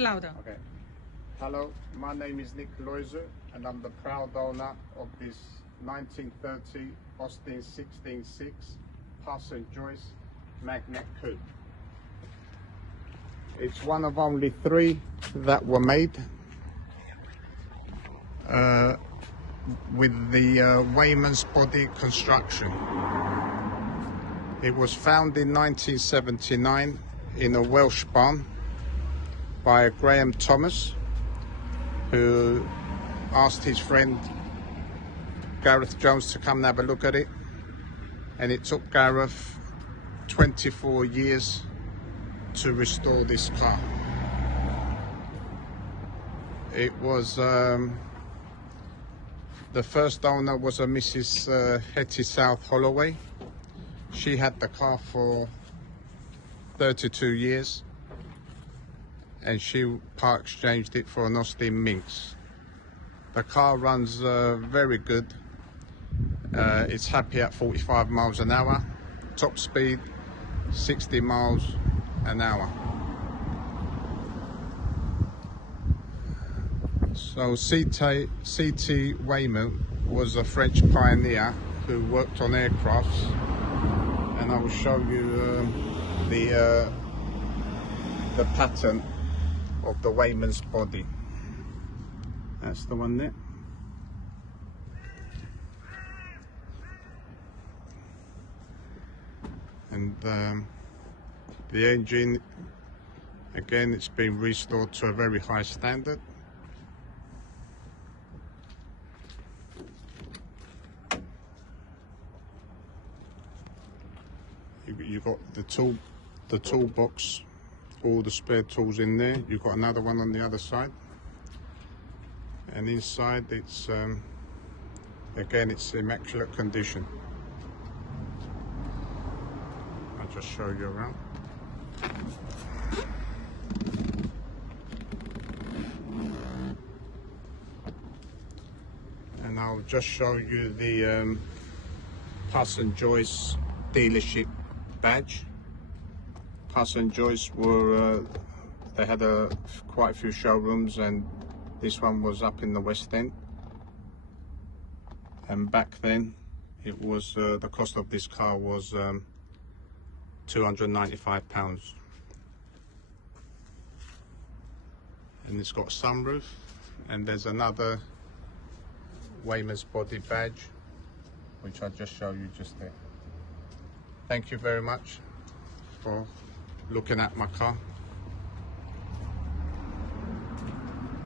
Louder. Okay. Hello, my name is Loizou and I'm the proud owner of this 1930 Austin 16.6 Pass Joyce Magnet Coupe. It's one of only 3 that were made with the Weymann's body construction. It was found in 1979 in a Welsh barn by Graham Thomas, who asked his friend Gareth Jones to come and have a look at it, and it took Gareth 24 years to restore this car. It was the first owner was a Mrs. Hetty Holloway. She had the car for 32 years and she part exchanged it for an Austin Minx. The car runs very good. It's happy at 45 miles an hour, top speed 60 miles an hour. So C.T. Weymann was a French pioneer who worked on aircrafts, and I will show you the pattern of the Weymann's body. That's the one there. And the engine, again, it's been restored to a very high standard. You've got the toolbox, all the spare tools in there. You've got another one on the other side, and inside it's again, it's immaculate condition. I'll just show you around. And I'll just show you the Pass Joyce dealership badge. Pass Joyce were they had quite a few showrooms, and this one was up in the West End. And back then, it was the cost of this car was £295, and it's got a sunroof. And there's another Weymann's body badge, which I'll just show you just there. Thank you very much for looking at my car.